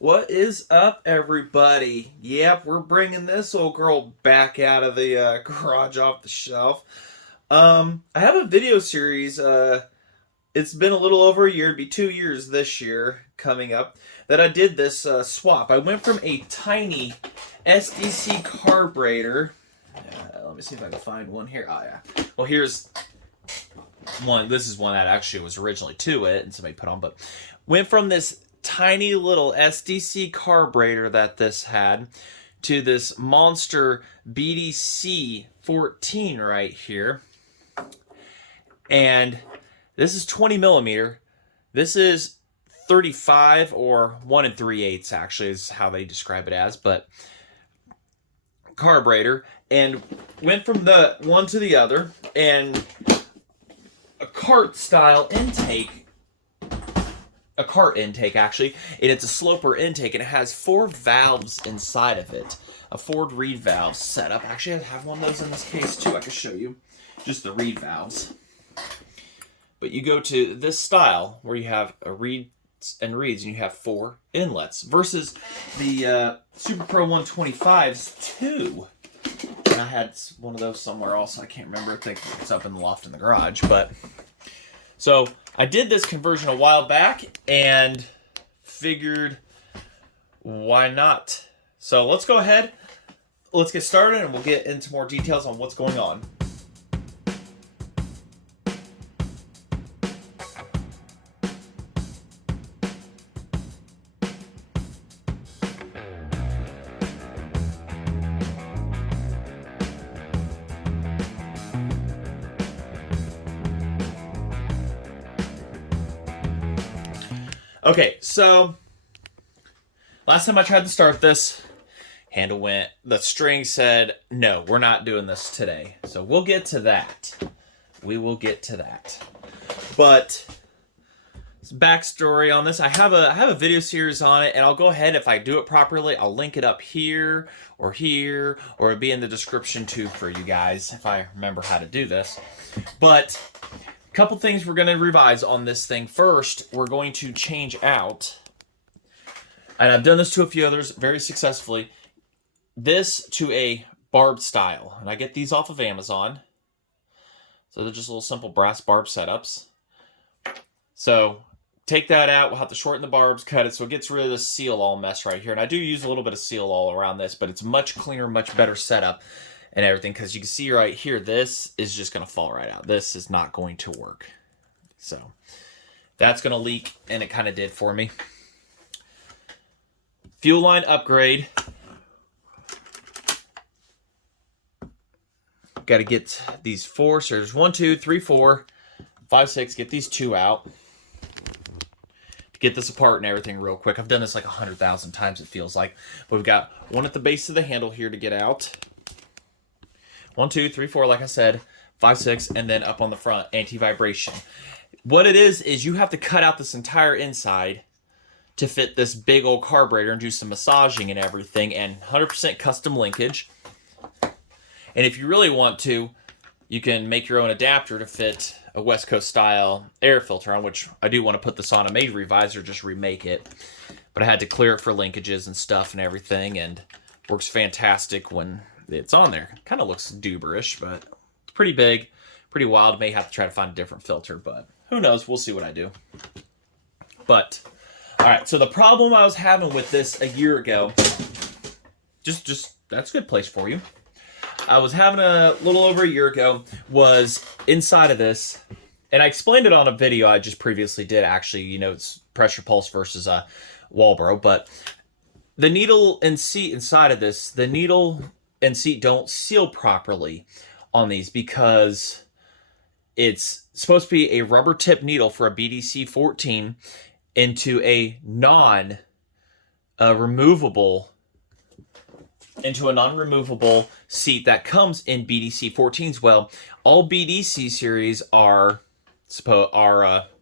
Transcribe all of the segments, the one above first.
What is up, everybody? Yep, we're bringing this old girl back out of the garage off the shelf. I have a video series. It's been a little over a year, it'd be 2 years this year coming up, that I did this swap. I went from a tiny SDC carburetor. Let me see if I can find one here. Oh, yeah. Well, here's one. This is one that actually was originally to it, and somebody put on, but went from this tiny little SDC carburetor that this had to this monster BDC 14 right here. And this is 20 millimeter. This is 35 or 1 3/8 actually is how they describe it as, but carburetor, and went from the one to the other, and a cart intake actually, and it's a sloper intake, and it has 4 valves inside of it, a Ford reed valve setup. Actually, I have one of those in this case too. I can show you just the reed valves. But you go to this style where you have a reeds and reeds, and you have 4 inlets versus the Super Pro 125's 2. And I had one of those somewhere else. I can't remember. I think it's up in the loft in the garage. But so I did this conversion a while back and figured why not. So let's go ahead. Let's get started, and we'll get into more details on what's going on. Okay, so last time I tried to start this, handle went, the string said, no, we're not doing this today. So we'll get to that. We will get to that. But backstory on this, I have a video series on it, and I'll go ahead, if I do it properly, I'll link it up here, or it'll be in the description too for you guys, if I remember how to do this. But couple things we're going to revise on this thing. First, we're going to change out, and I've done this to a few others very successfully, this to a barb style. And I get these off of Amazon. So they're just little simple brass barb setups. So take that out. We'll have to shorten the barbs, cut it so it gets rid of the seal all mess right here. And I do use a little bit of seal all around this, but it's much cleaner, much better setup and everything, because you can see right here, this is just going to fall right out. This is not going to work. So that's going to leak, and it kind of did for me. Fuel line upgrade. Got to get these 4. So there's 1, 2, 3, 4, 5, 6. Get these 2 out. To get this apart and everything real quick. I've done this like 100,000 times, it feels like. But we've got one at the base of the handle here to get out. 1, 2, 3, 4, like I said, 5, 6, and then up on the front, anti-vibration. What it is you have to cut out this entire inside to fit this big old carburetor and do some massaging and everything, and 100% custom linkage. And if you really want to, you can make your own adapter to fit a West Coast style air filter on, which I do want to put this on. I may revise or just remake it, but I had to clear it for linkages and stuff and everything, and works fantastic when it's on there. Kind of looks duberish, but it's pretty big, pretty wild. May have to try to find a different filter, but who knows? We'll see what I do. But all right, so the problem I was having with this a year ago, just that's a good place for you. I was having a little over a year ago, was inside of this, and I explained it on a video I just previously did. Actually, you know, it's pressure pulse versus Walbro, but the needle and seat inside of this, the needle and seat don't seal properly on these, because it's supposed to be a rubber tip needle for a BDC 14 into a non-removable seat that comes in BDC 14s. Well, all BDC series are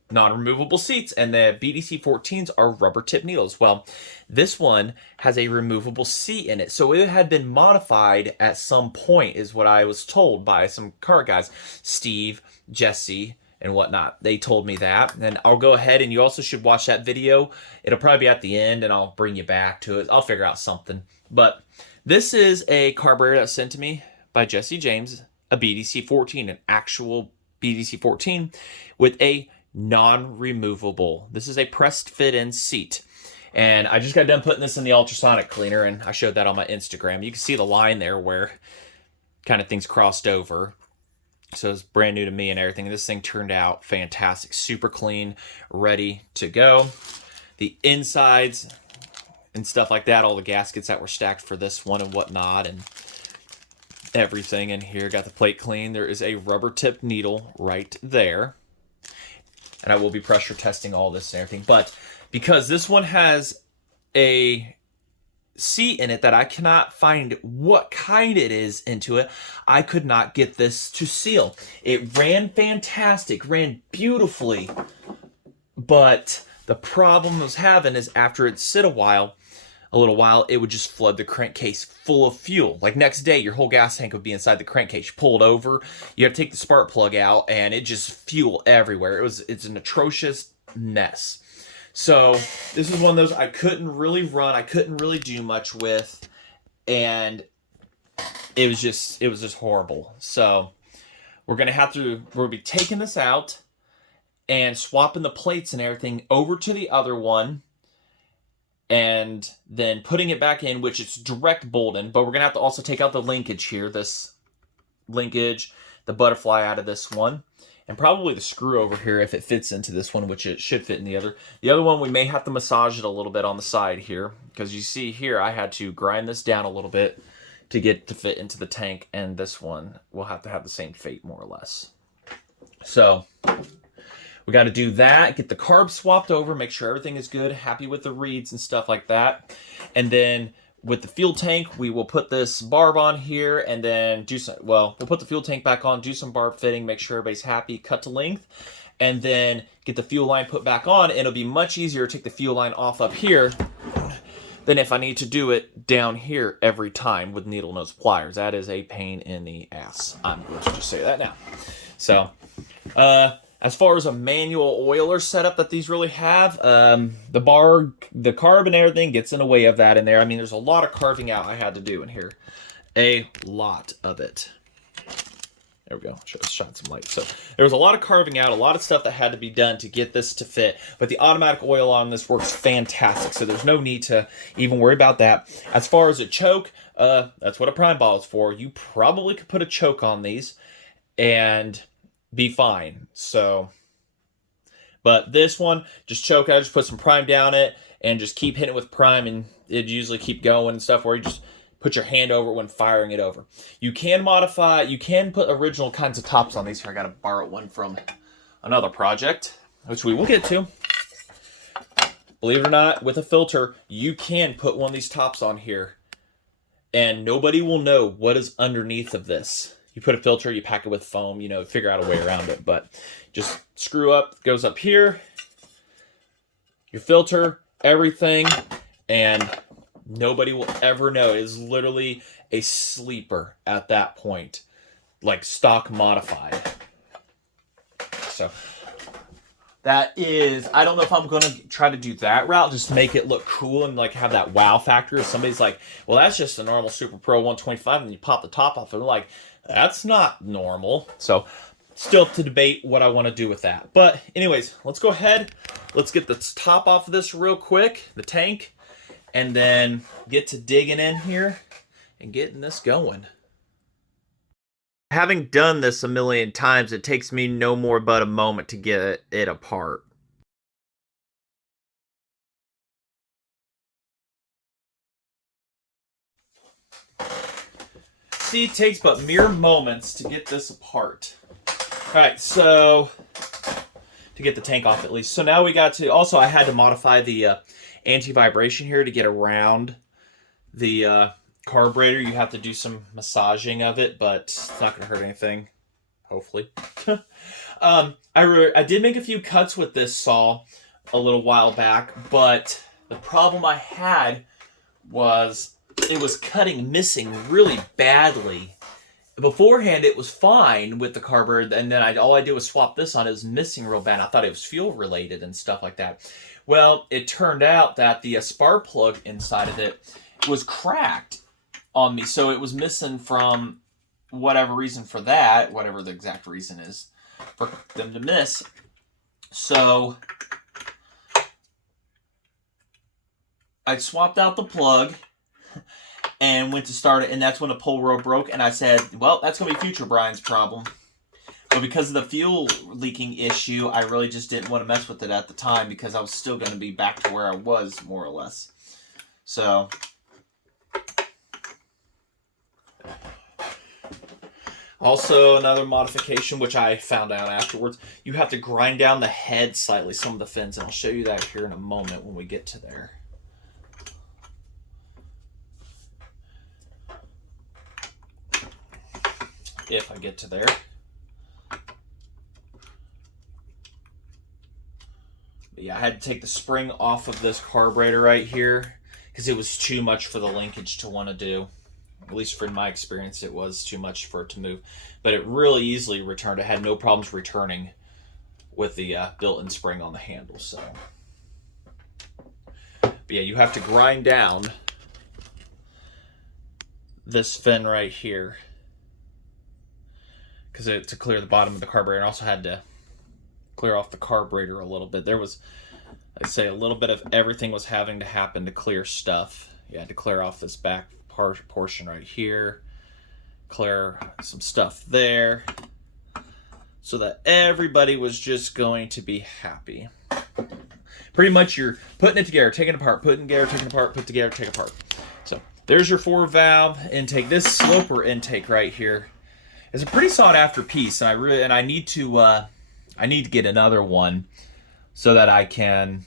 non-removable seats, and the BDC 14s are rubber tip needles. Well, this one has a removable seat in it, so it had been modified at some point, is what I was told by some car guys, Steve, Jesse, and whatnot. They told me that, and I'll go ahead, and you also should watch that video. It'll probably be at the end, and I'll bring you back to it. I'll figure out something. But this is a carburetor that was sent to me by Jesse James, a BDC-14, an actual BDC-14 with a non-removable. This is a pressed fit-in seat. And I just got done putting this in the ultrasonic cleaner, and I showed that on my Instagram. You can see the line there where kind of things crossed over. So it's brand new to me and everything. This thing turned out fantastic. Super clean, ready to go. The insides and stuff like that, all the gaskets that were stacked for this one and whatnot, and everything in here. Got the plate clean. There is a rubber tipped needle right there. And I will be pressure testing all this and everything. But because this one has a seat in it that I cannot find what kind it is into it, I could not get this to seal. It ran fantastic, ran beautifully, but the problem I was having is after it sit a little while, it would just flood the crankcase full of fuel. Like next day, your whole gas tank would be inside the crankcase. You pull it over, you have to take the spark plug out, and it just fuel everywhere. It's an atrocious mess. So this is one of those I couldn't really run. I couldn't really do much with, and it was just horrible. So we'll be taking this out and swapping the plates and everything over to the other one, and then putting it back in, which it's direct bolting, but we're gonna have to also take out the linkage here, this linkage, the butterfly out of this one, and probably the screw over here if it fits into this one, which it should fit in the other. The other one, we may have to massage it a little bit on the side here, because you see here, I had to grind this down a little bit to get it to fit into the tank, and this one will have to have the same fate, more or less. So we got to do that, get the carb swapped over, make sure everything is good, happy with the reeds and stuff like that. And then with the fuel tank, we will put this barb on here and then we'll put the fuel tank back on, do some barb fitting, make sure everybody's happy, cut to length, and then get the fuel line put back on. And it'll be much easier to take the fuel line off up here than if I need to do it down here every time with needle nose pliers. That is a pain in the ass. I'm going to just say that now. So, as far as a manual oiler setup that these really have, the carb and everything gets in the way of that in there. I mean, there's a lot of carving out I had to do in here. A lot of it. There we go. Should have shot some light. So there was a lot of carving out, a lot of stuff that had to be done to get this to fit. But the automatic oil on this works fantastic, so there's no need to even worry about that. As far as a choke, that's what a prime bottle is for. You probably could put a choke on these and be fine. So, but this one, just choke out, just put some prime down it, and just keep hitting it with prime, and it'd usually keep going and stuff, where you just put your hand over it when firing it over. You can modify, you can put original kinds of tops on these here. I gotta borrow one from another project, which we will get to. Believe it or not, with a filter, you can put one of these tops on here, and nobody will know what is underneath of this. You put a filter, you pack it with foam, you know, figure out a way around it. But just screw up, goes up here, your filter, everything, and nobody will ever know. It is literally a sleeper at that point, like stock modified. So that is, I don't know if I'm going to try to do that route, just to make it look cool and like have that wow factor. If somebody's like, well, that's just a normal Super Pro 125, and you pop the top off, and they're like, that's not normal. So still to debate what I want to do with that. But anyways, let's go ahead. Let's get the top off of this real quick, the tank, and then get to digging in here and getting this going. Having done this a million times, it takes me no more but a moment to get it apart. See, it takes but mere moments to get this apart. Alright, so to get the tank off at least. So now we got to, also I had to modify the anti-vibration here to get around the carburetor. You have to do some massaging of it, but it's not going to hurt anything, hopefully. I did make a few cuts with this saw a little while back, but the problem I had was it was missing really badly, beforehand it was fine with the carburetor, and then all I did was swap this on. It was missing real bad. I thought it was fuel related and stuff like that. Well, it turned out that the spark plug inside of it was cracked on me, so it was missing from whatever reason for that, whatever the exact reason is for them to miss. So I swapped out the plug and went to start it, and that's when the pull rope broke, and I said, well, that's going to be future Brian's problem. But because of the fuel leaking issue, I really just didn't want to mess with it at the time because I was still going to be back to where I was, more or less. So also, another modification, which I found out afterwards, you have to grind down the head slightly, some of the fins, and I'll show you that here in a moment when we get to there. If I get to there. But yeah, I had to take the spring off of this carburetor right here because it was too much for the linkage to want to do. At least from my experience, it was too much for it to move. But it really easily returned. I had no problems returning with the built-in spring on the handle. So, but yeah, you have to grind down this fin right here because to clear the bottom of the carburetor. And also had to clear off the carburetor a little bit. There was, I'd say, a little bit of everything was having to happen to clear stuff. You had to clear off this back portion right here, clear some stuff there, so that everybody was just going to be happy. Pretty much you're putting it together, taking it apart, putting together, taking it apart, put together, take apart. So there's your 4-valve intake. This sloper intake right here is a pretty sought after piece, and I need to get another one so that I can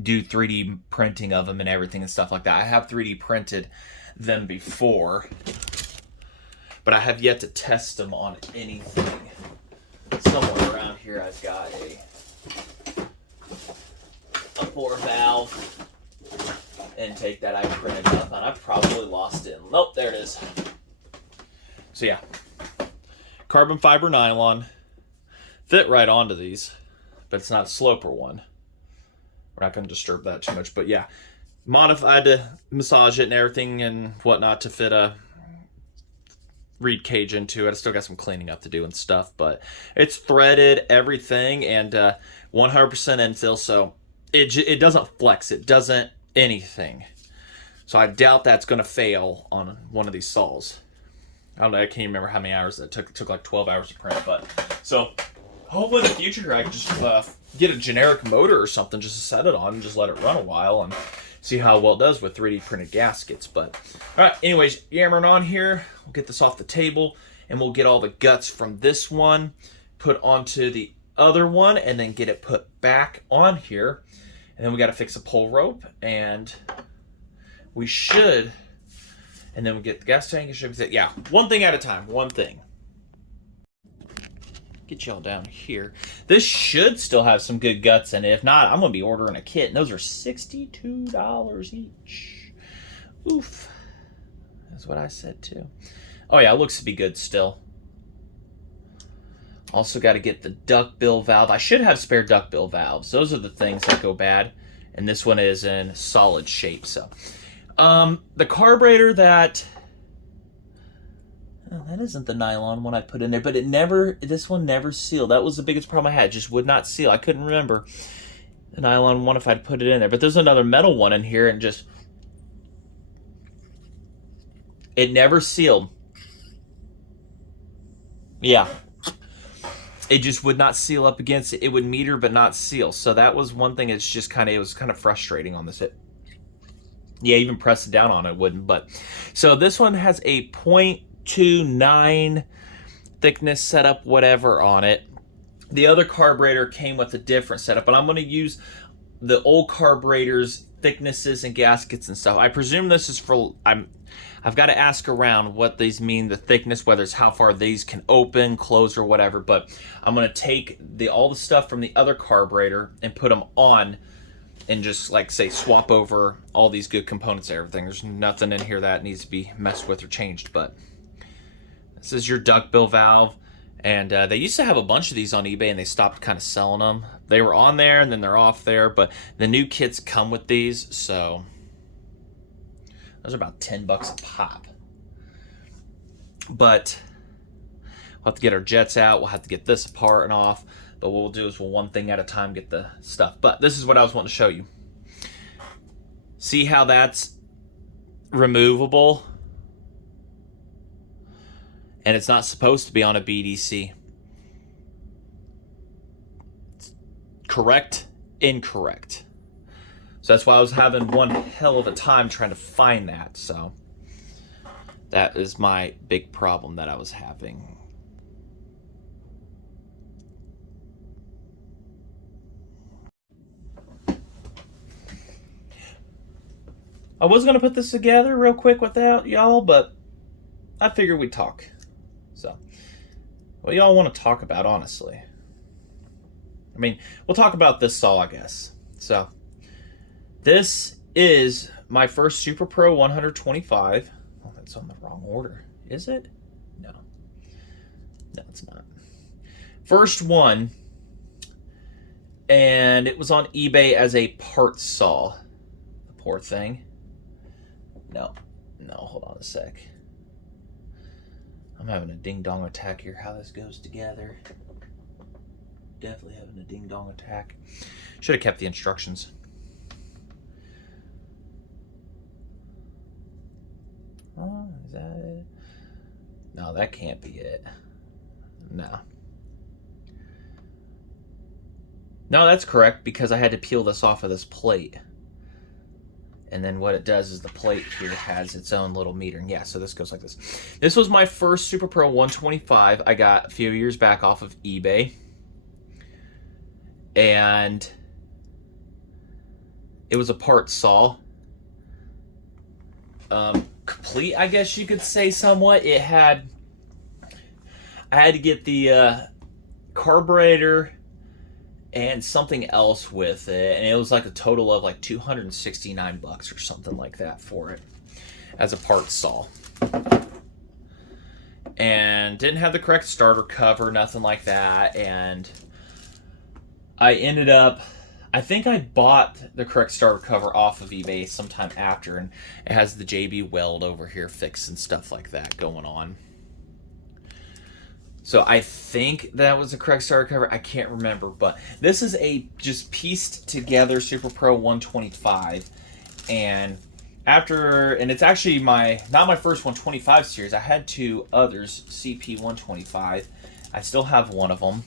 do 3D printing of them and everything and stuff like that. I have 3D printed them before, but I have yet to test them on anything. Somewhere around here I've got a 4-valve intake that I printed up, and I probably lost it. Nope, there it is. So yeah, carbon fiber nylon, fit right onto these, but it's not a sloper one. We're not going to disturb that too much, but yeah, modified to massage it and everything and whatnot to fit a reed cage into it. I still got some cleaning up to do and stuff, but it's threaded, everything, and 100% infill, so it doesn't flex, it doesn't anything. So I doubt that's going to fail on one of these saws. I don't know, I can't even remember how many hours that took. It took like 12 hours to print, but so hopefully in the future I can just get a generic motor or something just to set it on and just let it run a while and see how well it does with 3D printed gaskets. But all right, anyways, yammering on here, we'll get this off the table and we'll get all the guts from this one put onto the other one and then get it put back on here. And then we got to fix a pull rope, and we should, and then we get the gas tank and should be, yeah, one thing at a time, one thing. Get y'all down here. This should still have some good guts in it. If not, I'm going to be ordering a kit. And those are $62 each. Oof. That's what I said too. Oh yeah, it looks to be good still. Also got to get the duckbill valve. I should have spare duckbill valves. Those are the things that go bad. And this one is in solid shape. So, the carburetor that... Oh, that isn't the nylon one I put in there, but this one never sealed. That was the biggest problem I had, just would not seal. I couldn't remember the nylon one if I'd put it in there. But there's another metal one in here, and just, it never sealed. Yeah. It just would not seal up against it. It would meter, but not seal. So that was one thing. It's just it was kind of frustrating on this. Yeah, even press it down on it wouldn't. But so this one has a 0.29 thickness setup, whatever, on it. The other carburetor came with a different setup, but I'm going to use the old carburetor's thicknesses and gaskets and stuff. I presume this is for, I've got to ask around what these mean, the thickness, whether it's how far these can open, close, or whatever. But I'm going to take all the stuff from the other carburetor and put them on and just, like, say, swap over all these good components and everything. There's nothing in here that needs to be messed with or changed, but This is your duckbill valve. And they used to have a bunch of these on eBay, and they stopped kind of selling them. They were on there, and then they're off there. But the new kits come with these, so those are about $10 a pop. But we'll have to get our jets out. We'll have to get this apart and off. But what we'll do is we'll one thing at a time get the stuff. But this is what I was wanting to show you. See how that's removable? And it's not supposed to be on a BDC. Correct? Incorrect. So that's why I was having one hell of a time trying to find that. So that is my big problem that I was having. I was going to put this together real quick without y'all, but I figured we'd talk. So, what y'all want to talk about, honestly? I mean, we'll talk about this saw, I guess. So, this is my first Super Pro 125. Oh, that's on the wrong order. Is it? No. No, it's not. First one. And it was on eBay as a part saw. The poor thing. No, hold on a sec. I'm having a ding-dong attack here, how this goes together. Definitely having a ding-dong attack. Should have kept the instructions. Oh, is that it? No, that can't be it. No. No, that's correct, because I had to peel this off of this plate. And then what it does is the plate here has its own little metering. Yeah, so this goes like this. This was my first Super Pro 125 I got a few years back off of eBay. And it was a part saw. Complete, I guess you could say somewhat. I had to get the carburetor and something else with it, and it was like a total of like $269 or something like that for it as a part saw. And didn't have the correct starter cover, nothing like that. And I ended up, I think I bought the correct starter cover off of eBay sometime after, and it has the JB Weld over here fixed and stuff like that going on. So I think that was the correct starter cover. I can't remember, but this is a just pieced together Super Pro 125. And it's actually not my first 125 series. I had two others, CP 125. I still have one of them.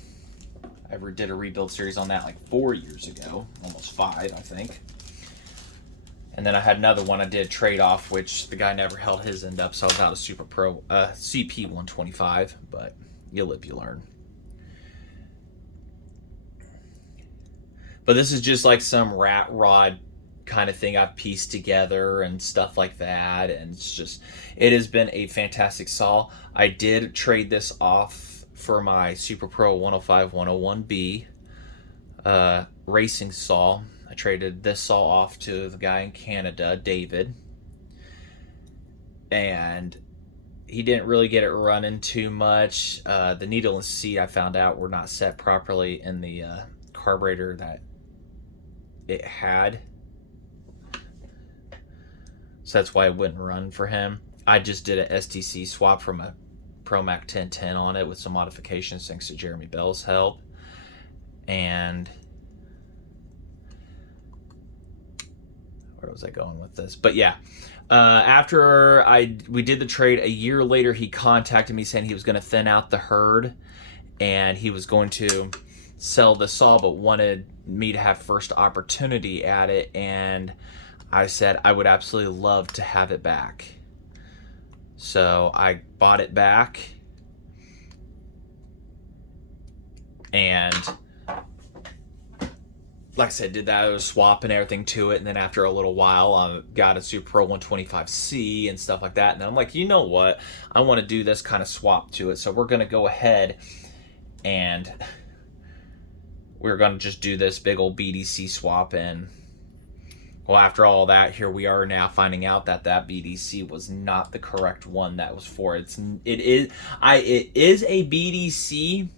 I did a rebuild series on that like 4 years ago, almost 5, I think. And then I had another one I did trade off, which the guy never held his end up, so I was out of Super Pro CP 125, but you live, you learn. But this is just like some rat rod kind of thing I've pieced together and stuff like that. And it has been a fantastic saw. I did trade this off for my Super Pro 105 101B racing saw. I traded this saw off to the guy in Canada, David. And he didn't really get it running too much. The needle and seat, I found out, were not set properly in the carburetor that it had. So that's why it wouldn't run for him. I just did an STC swap from a ProMac 1010 on it with some modifications thanks to Jeremy Bell's help. And where was I going with this? But yeah. After we did the trade, a year later, he contacted me saying he was going to thin out the herd and he was going to sell the saw, but wanted me to have first opportunity at it. And I said I would absolutely love to have it back. So I bought it back. And like I said, did that. I was swapping everything to it, and then after a little while, I got a Super Pro 125C and stuff like that. And then I'm like, you know what? I want to do this kind of swap to it. So we're going to go ahead and we're going to just do this big old BDC swap, and Well, after all that, here we are now finding out that that BDC was not the correct one that was for it. It is a BDC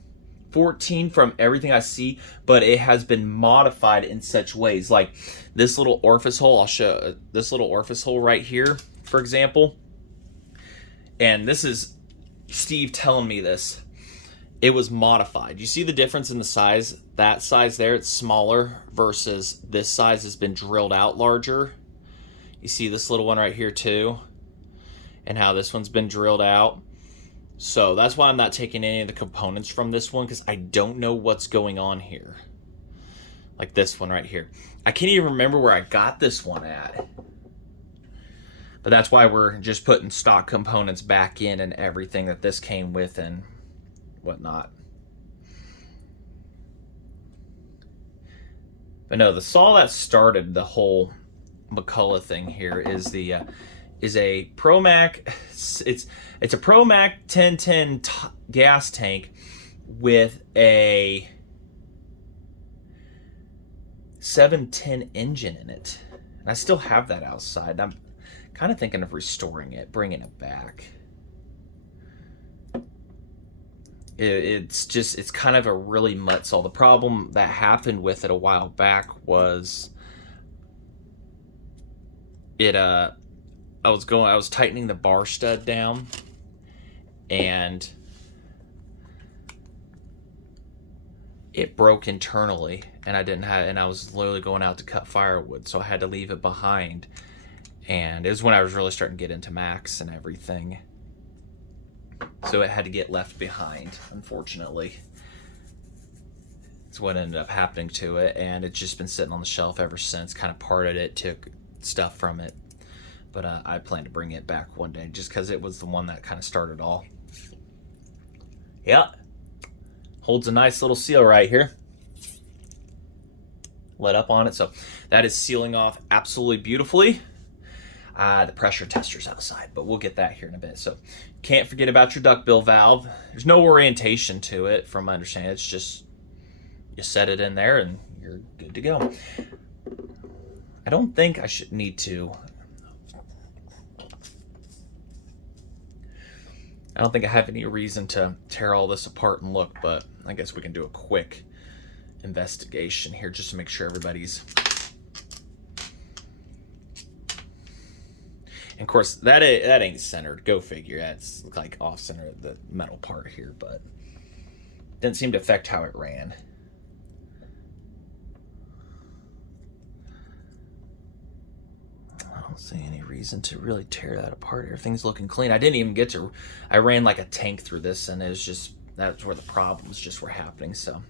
14 from everything I see, but it has been modified in such ways. Like this little orifice hole, I'll show this little orifice hole right here, for example. And this is Steve telling me this. It was modified. You see the difference in the size? That size there, it's smaller versus this size has been drilled out larger. You see this little one right here too, and how this one's been drilled out. So that's why I'm not taking any of the components from this one, because I don't know what's going on here. Like this one right here. I can't even remember where I got this one at. But that's why we're just putting stock components back in and everything that this came with and whatnot. But no, the saw that started the whole McCulloch thing here is the is a ProMac. It's a ProMac 1010 gas tank with a 710 engine in it, and I still have that outside. I'm kind of thinking of restoring it, bringing it back. It's kind of a really mutt saw. The problem that happened with it a while back was I was tightening the bar stud down, and it broke internally, and I was literally going out to cut firewood, so I had to leave it behind. And it was when I was really starting to get into Macs and everything. So it had to get left behind, unfortunately. It's what ended up happening to it, and it's just been sitting on the shelf ever since. Kind of parted it, took stuff from it. But I plan to bring it back one day, just because it was the one that kind of started all. Yeah. Holds a nice little seal right here. Let up on it. So that is sealing off absolutely beautifully. The pressure tester's outside, but we'll get that here in a bit. So can't forget about your duckbill valve. There's no orientation to it from my understanding. It's just you set it in there and you're good to go. I don't think I should need to. I don't think I have any reason to tear all this apart and look, but I guess we can do a quick investigation here just to make sure everybody's. And of course, that ain't centered. Go figure. That's like off center of the metal part here, but didn't seem to affect how it ran. I don't see any reason to really tear that apart. Everything's looking clean. I didn't even get to. I ran like a tank through this, and it was just that's where the problems just were happening. So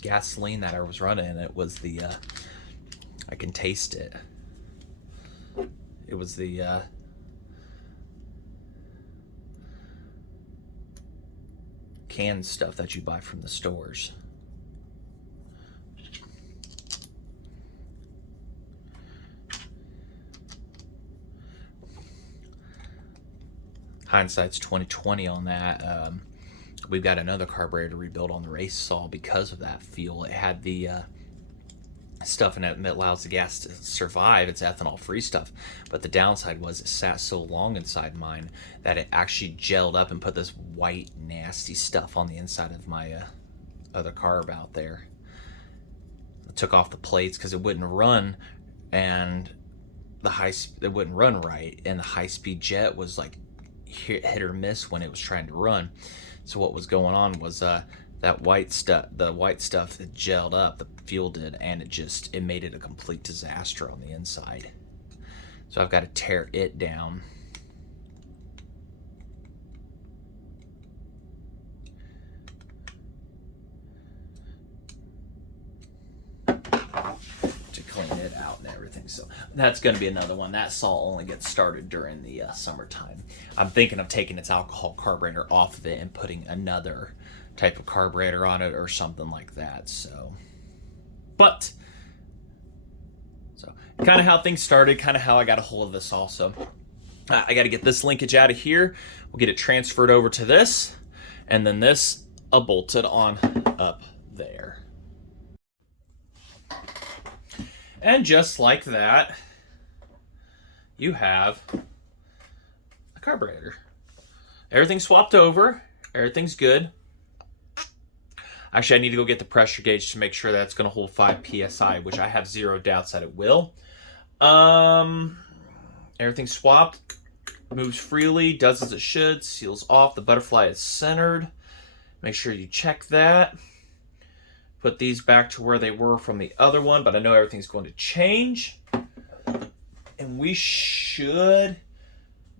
gasoline that I was running, it was the. I can taste it. It was the canned stuff that you buy from the stores. Hindsight's 2020 on that. We've got another carburetor to rebuild on the race saw because of that fuel. It had the stuff in it that allows the gas to survive. It's ethanol free stuff, but the downside was it sat so long inside mine that it actually gelled up and put this white nasty stuff on the inside of my other carb out there. I took off the plates because it wouldn't run, and it wouldn't run right, and the high-speed jet was like hit or miss when it was trying to run. So what was going on was that white stuff, the white stuff that gelled up, the fuel did, and it made it a complete disaster on the inside. So I've got to tear it down. To clean it out and everything. So that's going to be another one. That saw only gets started during the summertime. I'm thinking of taking its alcohol carburetor off of it and putting another type of carburetor on it or something like that. So kind of how things started, kind of how I got a hold of this also. I got to get this linkage out of here. We'll get it transferred over to this, and then this bolted on up there. And just like that, you have a carburetor. Everything's swapped over. Everything's good. Actually, I need to go get the pressure gauge to make sure that's going to hold 5 psi, which I have zero doubts that it will. Everything's swapped. Moves freely. Does as it should. Seals off. The butterfly is centered. Make sure you check that. Put these back to where they were from the other one, but I know everything's going to change. And we should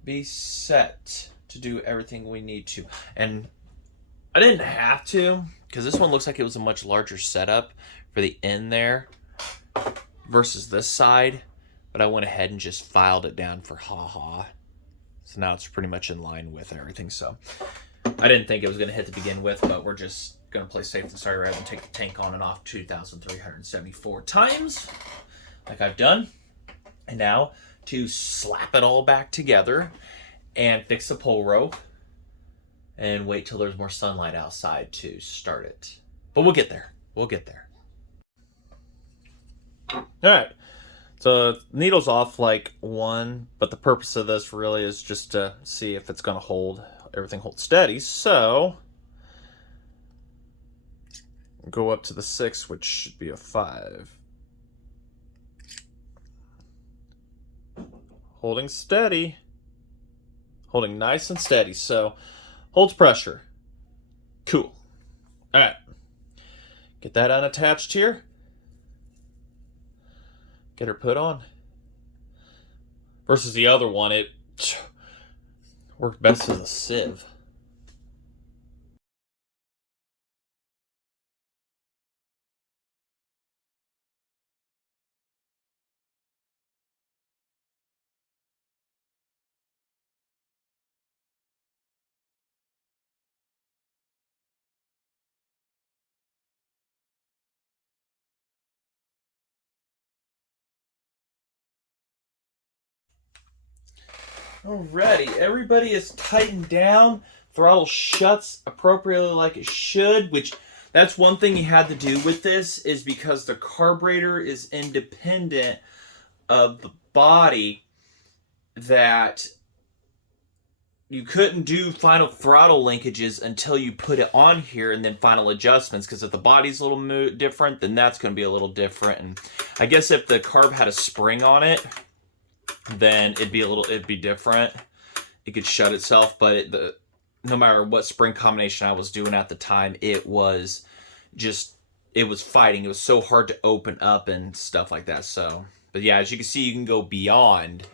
be set to do everything we need to. And I didn't have to, because this one looks like it was a much larger setup for the end there versus this side. But I went ahead and just filed it down for haha. So now it's pretty much in line with everything. So I didn't think it was going to hit to begin with, but we're just going to play safe and sorry rather than take the tank on and off 2,374 times like I've done. And now to slap it all back together and fix the pull rope and wait till there's more sunlight outside to start it. But we'll get there. We'll get there. All right. So needle's off like 1, but the purpose of this really is just to see if it's going to hold. Everything holds steady. So go up to the 6, which should be a 5. Holding steady. Holding nice and steady. So holds pressure. Cool. All right. Get that unattached here. Get her put on. Versus the other one, it worked best as a sieve. Alrighty, everybody is tightened down. Throttle shuts appropriately like it should, which that's one thing you had to do with this is because the carburetor is independent of the body, that you couldn't do final throttle linkages until you put it on here and then final adjustments, because if the body's a little different, then that's going to be a little different. And I guess if the carb had a spring on it, then it'd be different. It could shut itself, but no matter what spring combination I was doing at the time, it was fighting. It was so hard to open up and stuff like that. So, but yeah, as you can see, you can go beyond.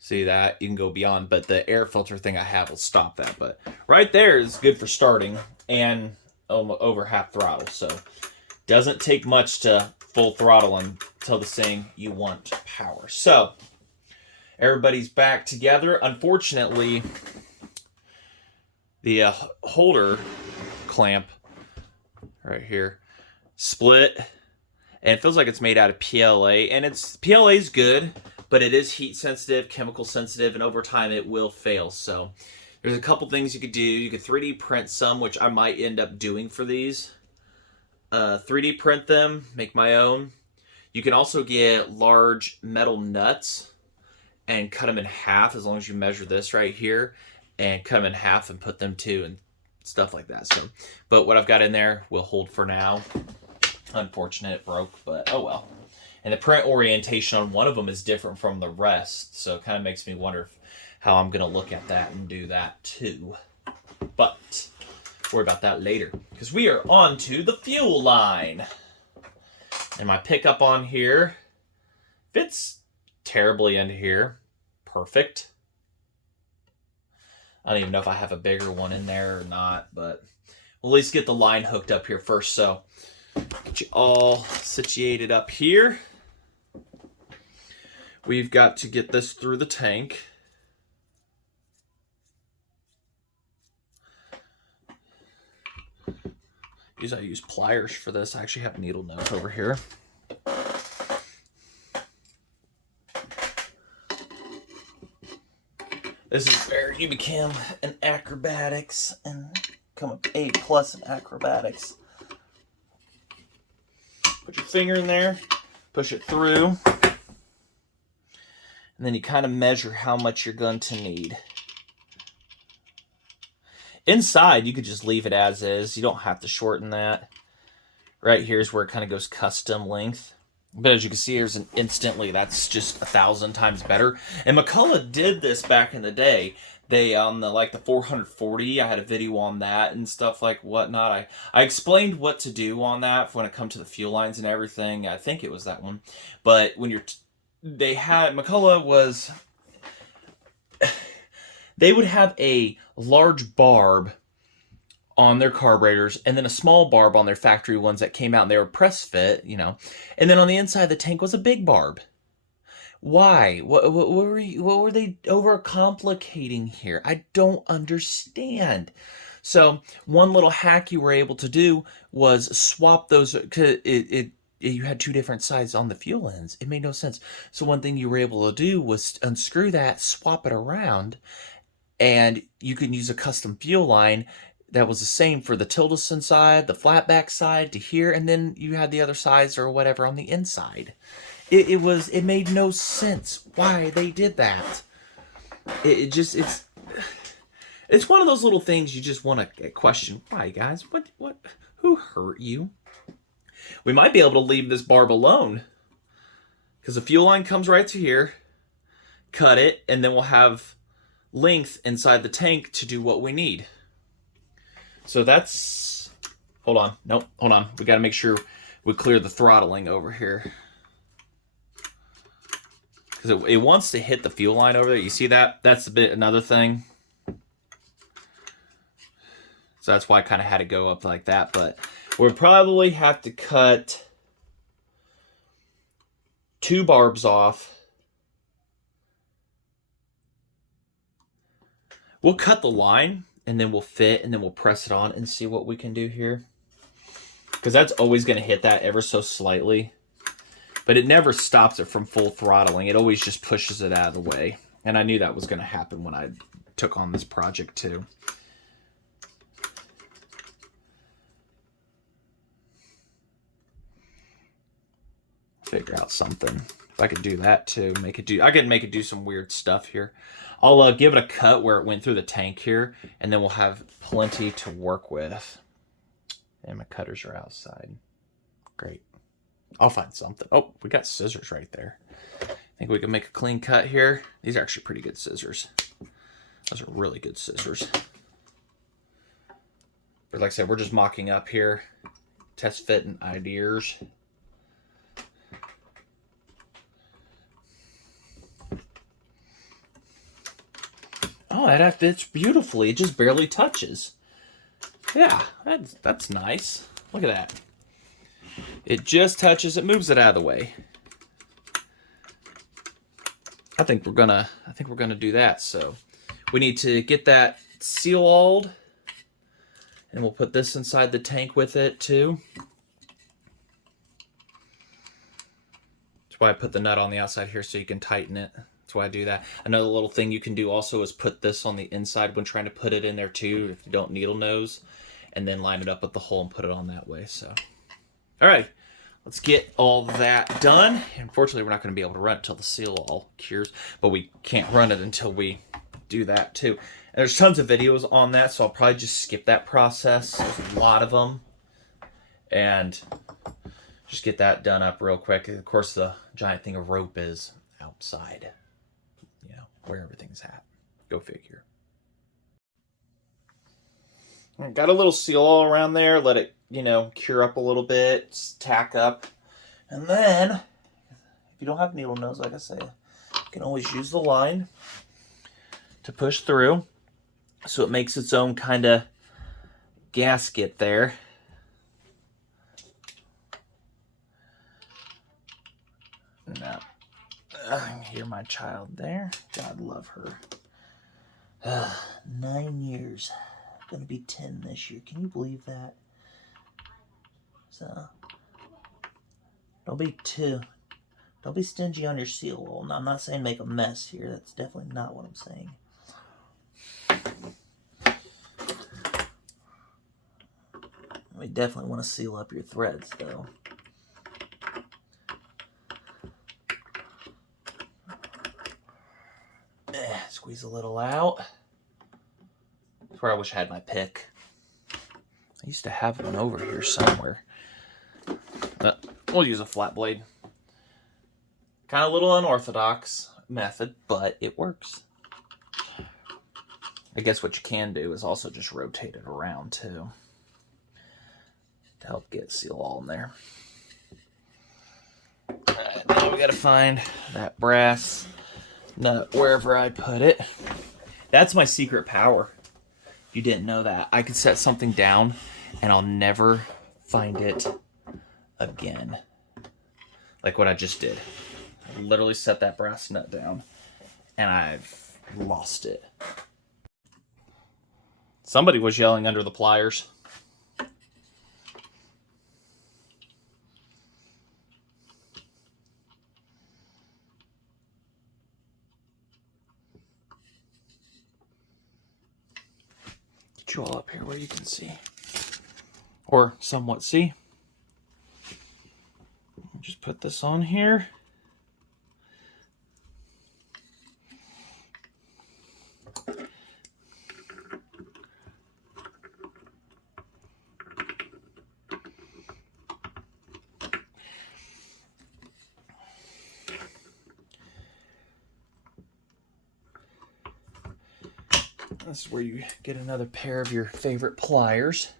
See that? You can go beyond, but the air filter thing I have will stop that. But right there is good for starting and over half throttle. So doesn't take much to full throttle until the saying you want power. So everybody's back together. Unfortunately, the holder clamp right here split, and it feels like it's made out of PLA, and PLA is good, but it is heat sensitive, chemical sensitive, and over time it will fail. So there's a couple things you could do. You could 3D print some, which I might end up doing for these. 3D print them, make my own. You can also get large metal nuts and cut them in half, as long as you measure this right here, and cut them in half and put them too, and stuff like that. So, but what I've got in there will hold for now. Unfortunate it broke, but oh well. And the print orientation on one of them is different from the rest, so it kind of makes me wonder how I'm going to look at that and do that too. But worry about that later, because we are on to the fuel line. And my pickup on here fits terribly into here. Perfect. I don't even know if I have a bigger one in there or not, but we'll at least get the line hooked up here first. So get you all situated up here. We've got to get this through the tank. I use pliers for this. I actually have a needle nose over here. This is where you become an acrobatics and become an A+ in acrobatics. Put your finger in there, Push it through. And then you kind of measure how much you're going to need. Inside, you could just leave it as is. You don't have to shorten that. Right here is where it kind of goes custom length. But as you can see, here's an instantly, that's just 1,000 times better. And McCulloch did this back in the day. They, on the 440, I had a video on that and stuff like whatnot. I explained what to do on that when it comes to the fuel lines and everything. I think it was that one. But when McCulloch was, they would have a large barb on their carburetors, and then a small barb on their factory ones that came out, and they were press fit, you know. And then on the inside of the tank was a big barb. Why? What were they overcomplicating here? I don't understand. So one little hack you were able to do was swap those. You had two different sides on the fuel ends. It made no sense. So one thing you were able to do was unscrew that, swap it around, and you can use a custom fuel line that was the same for the Tildeson side, the flatback side to here, and then you had the other sides or whatever on the inside. It made no sense why they did that. It's one of those little things you just want to question. Why, guys? Who hurt you? We might be able to leave this barb alone, because the fuel line comes right to here. Cut it, and then we'll have length inside the tank to do what we need. So that's, hold on. Nope, hold on. We got to make sure we clear the throttling over here, because it wants to hit the fuel line over there. You see that? That's another thing. So that's why I kind of had to go up like that. But we'll probably have to cut 2 barbs off. We'll cut the line, and then we'll fit, and then we'll press it on and see what we can do here. Because that's always going to hit that ever so slightly. But it never stops it from full throttling. It always just pushes it out of the way. And I knew that was going to happen when I took on this project too. Figure out something. If I could do that too, I could make it do some weird stuff here. I'll give it a cut where it went through the tank here, and then we'll have plenty to work with. And my cutters are outside. Great. I'll find something. Oh, we got scissors right there. I think we can make a clean cut here. These are actually pretty good scissors. Those are really good scissors. But like I said, we're just mocking up here. Test fit and ideas. Oh, that fits beautifully. It just barely touches. Yeah, that's nice. Look at that. It just touches. It moves it out of the way. I think we're gonna do that. So we need to get that seal-alled, and we'll put this inside the tank with it too. That's why I put the nut on the outside here, so you can tighten it. That's why I do that. Another little thing you can do also is put this on the inside when trying to put it in there too, if you don't needle nose, and then line it up with the hole and put it on that way. So, all right, let's get all that done. Unfortunately, we're not going to be able to run it until the seal all cures, but we can't run it until we do that too. And there's tons of videos on that, so I'll probably just skip that process. There's a lot of them, and just get that done up real quick. Of course, the giant thing of rope is outside, you know, where everything's at. Go figure. Got a little seal all around there. Let it, you know, cure up a little bit, tack up. And then, if you don't have needle nose, like I say, you can always use the line to push through. So it makes its own kind of gasket there. Now, I hear my child there. God love her. 9 years. Gonna be 10 this year. Can you believe that? So, don't be stingy on your seal oil. Now, I'm not saying make a mess here. That's definitely not what I'm saying. We definitely want to seal up your threads, though. squeeze a little out. That's where I wish I had my pick. I used to have one over here somewhere. We'll use a flat blade. Kind of a little unorthodox method, but it works. I guess what you can do is also just rotate it around too to help get seal all in there. Alright, now we gotta find that brass nut wherever I put it. That's my secret power. If you didn't know that, I could set something down and I'll never find it again. Like what I just did. I literally set that brass nut down and I've lost it. Somebody was yelling under the pliers. Get you all up here where you can see. Or somewhat see. Just put this on here. This is where you get another pair of your favorite pliers.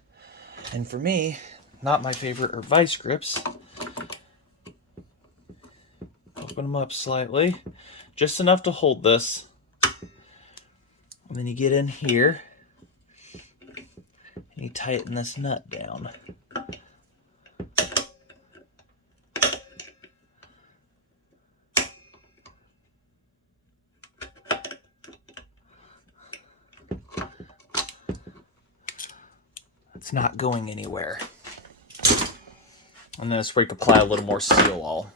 And for me, not my favorite are vice grips. Open them up slightly, just enough to hold this. And then you get in here and you tighten this nut down. It's not going anywhere. And then this where you can apply a little more seal all.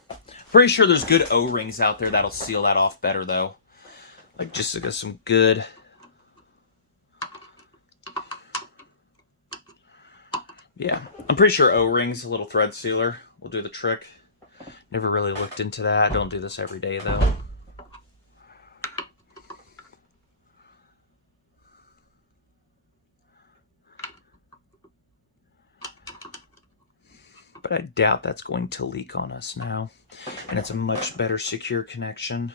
Pretty sure there's good O-rings out there that'll seal that off better though. Like just to get some good. Yeah, I'm pretty sure O-rings, a little thread sealer, will do the trick. Never really looked into that. I don't do this every day though. But I doubt that's going to leak on us now. And it's a much better secure connection.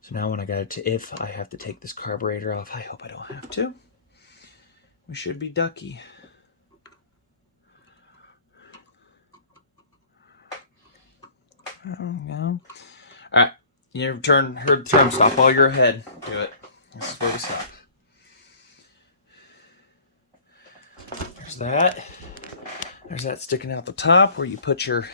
So now when I got it to, if I have to take this carburetor off, I hope I don't have to. We should be ducky. There we go. Alright, you heard the term stop while you're ahead. Do it. This is where we stop. There's that. There's that sticking out the top where you put your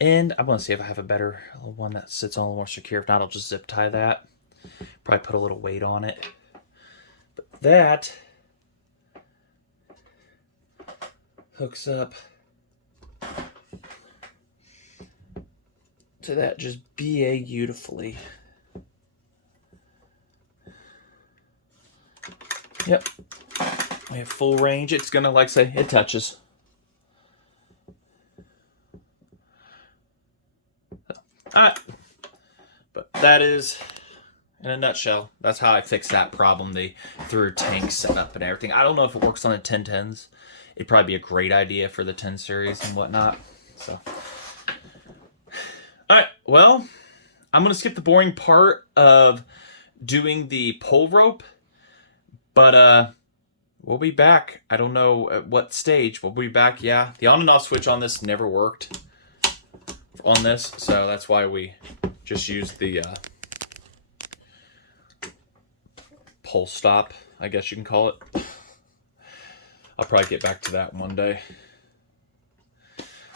end. I want to see if I have a better one that sits on a little more secure. If not, I'll just zip tie that. Probably put a little weight on it. But that hooks up to that just beautifully. Yep. We have full range. It's gonna, like say, it touches. Alright, but that is, in a nutshell, that's how I fixed that problem, the through tank setup and everything. I don't know if it works on the 1010s. It'd probably be a great idea for the 10 series and whatnot. So, alright, well, I'm going to skip the boring part of doing the pull rope, but we'll be back. I don't know at what stage. We'll be back, yeah. The on and off switch on this never worked on this, so that's why we just used the pull stop, I guess you can call it. I'll probably get back to that one day.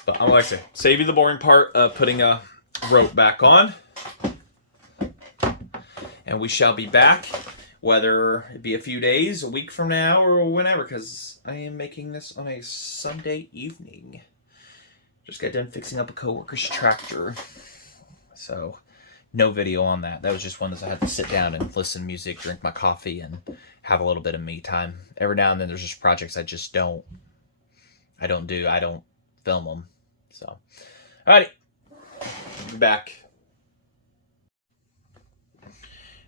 But I'm like I say, save you the boring part of putting a rope back on. And we shall be back, whether it be a few days, a week from now, or whenever, because I am making this on a Sunday evening. Just got done fixing up a coworker's tractor. So, no video on that. That was just one that I had to sit down and listen to music, drink my coffee, and have a little bit of me time. Every now and then there's just projects I just don't do. I don't film them. So, alrighty. Be back.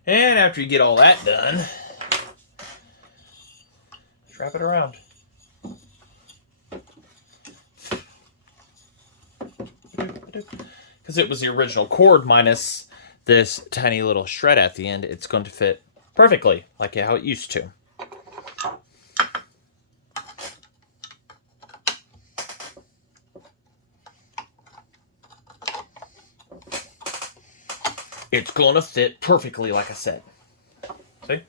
And after you get all that done, just wrap it around. Because it was the original cord minus this tiny little shred at the end, it's going to fit perfectly like how it used to. It's going to fit perfectly like I said. See?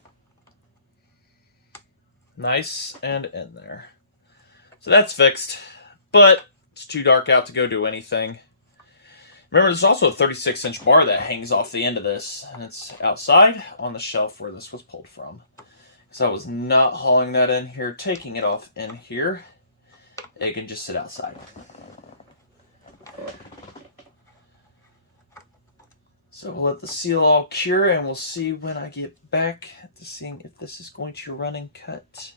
Nice and in there. So that's fixed, but it's too dark out to go do anything. Remember, there's also a 36-inch bar that hangs off the end of this, and it's outside on the shelf where this was pulled from. So I was not hauling that in here, taking it off in here. It can just sit outside. So we'll let the seal all cure, and we'll see when I get back to seeing if this is going to run and cut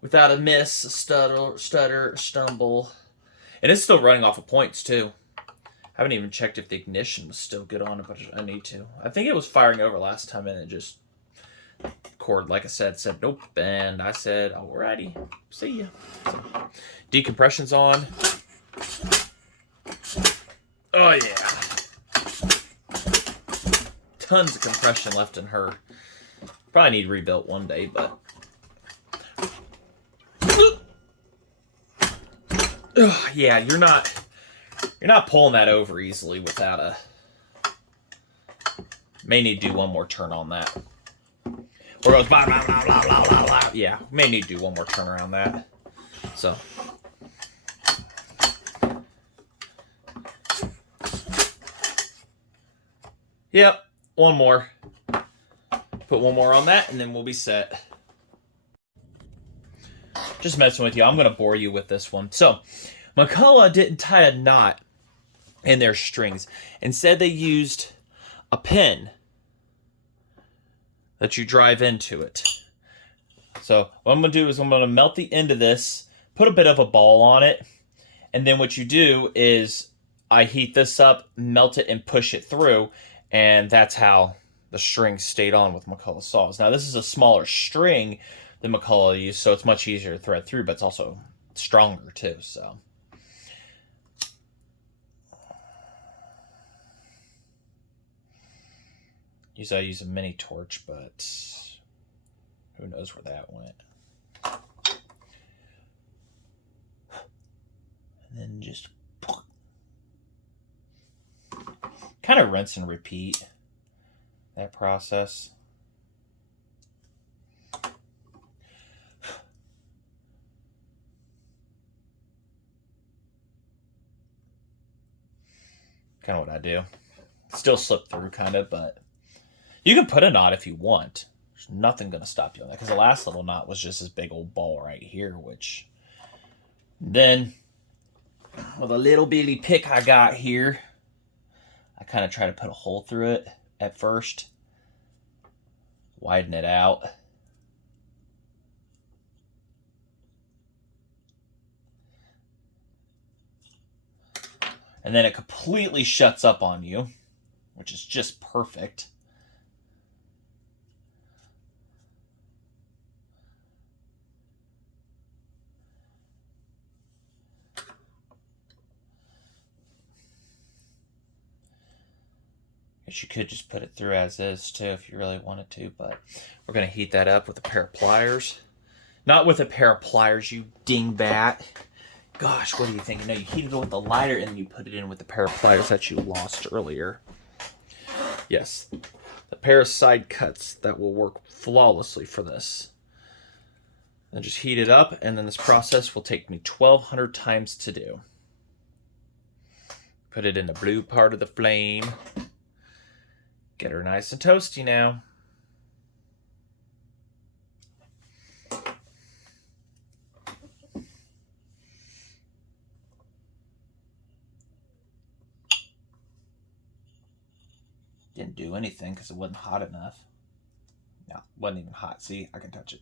without a miss, a stutter, stumble. And it's still running off of points, too. I haven't even checked if the ignition was still good on it, but I need to. I think it was firing over last time, and it just... cord, like I said nope, and I said, alrighty, see ya. So, decompression's on. Oh, yeah. Tons of compression left in her. Probably need rebuilt one day, but... yeah, you're not pulling that over easily without a... May need to do one more turn on that. Or it goes blah, blah, blah, blah, blah, blah, blah. Yeah, may need to do one more turn around that. So... yep. One more. Put one more on that, and then we'll be set. Just messing with you. I'm going to bore you with this one. So, McCulloch didn't tie a knot in their strings. Instead, they used a pin that you drive into it. So, what I'm going to do is I'm going to melt the end of this, put a bit of a ball on it, and then what you do is I heat this up, melt it, and push it through. And that's how the string stayed on with McCulloch saws. Now, this is a smaller string than McCulloch used, so it's much easier to thread through, but it's also stronger, too. So, I use a mini torch, but who knows where that went. And then just... kind of rinse and repeat that process. Kind of what I do. Still slip through kind of, but you can put a knot if you want. There's nothing going to stop you on that, because the last little knot was just this big old ball right here, which then with a little bitty pick I got here, I kind of try to put a hole through it at first, widen it out. And then it completely shuts up on you, which is just perfect. You could just put it through as is too if you really wanted to, but we're going to heat that up with a pair of pliers. Not with a pair of pliers, you dingbat. Gosh, what are you thinking? No, you heated it with the lighter and then you put it in with the pair of pliers that you lost earlier. Yes, the pair of side cuts that will work flawlessly for this. And just heat it up, and then this process will take me 1,200 times to do. Put it in the blue part of the flame. Get her nice and toasty now. Didn't do anything because it wasn't hot enough. No, wasn't even hot. See, I can touch it.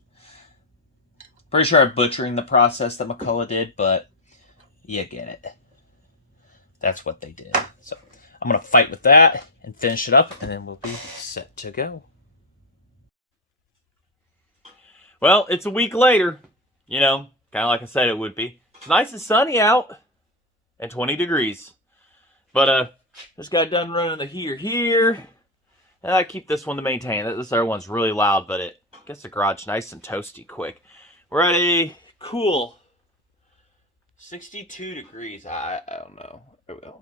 Pretty sure I'm butchering the process that McCulloch did, but you get it. That's what they did. So I'm going to fight with that and finish it up, and then we'll be set to go. Well, it's a week later. You know, kind of like I said it would be. It's nice and sunny out and 20 degrees. But just got done running the heater here. And I keep this one to maintain. This other one's really loud, but it gets the garage nice and toasty quick. We're at a cool 62 degrees. I don't know.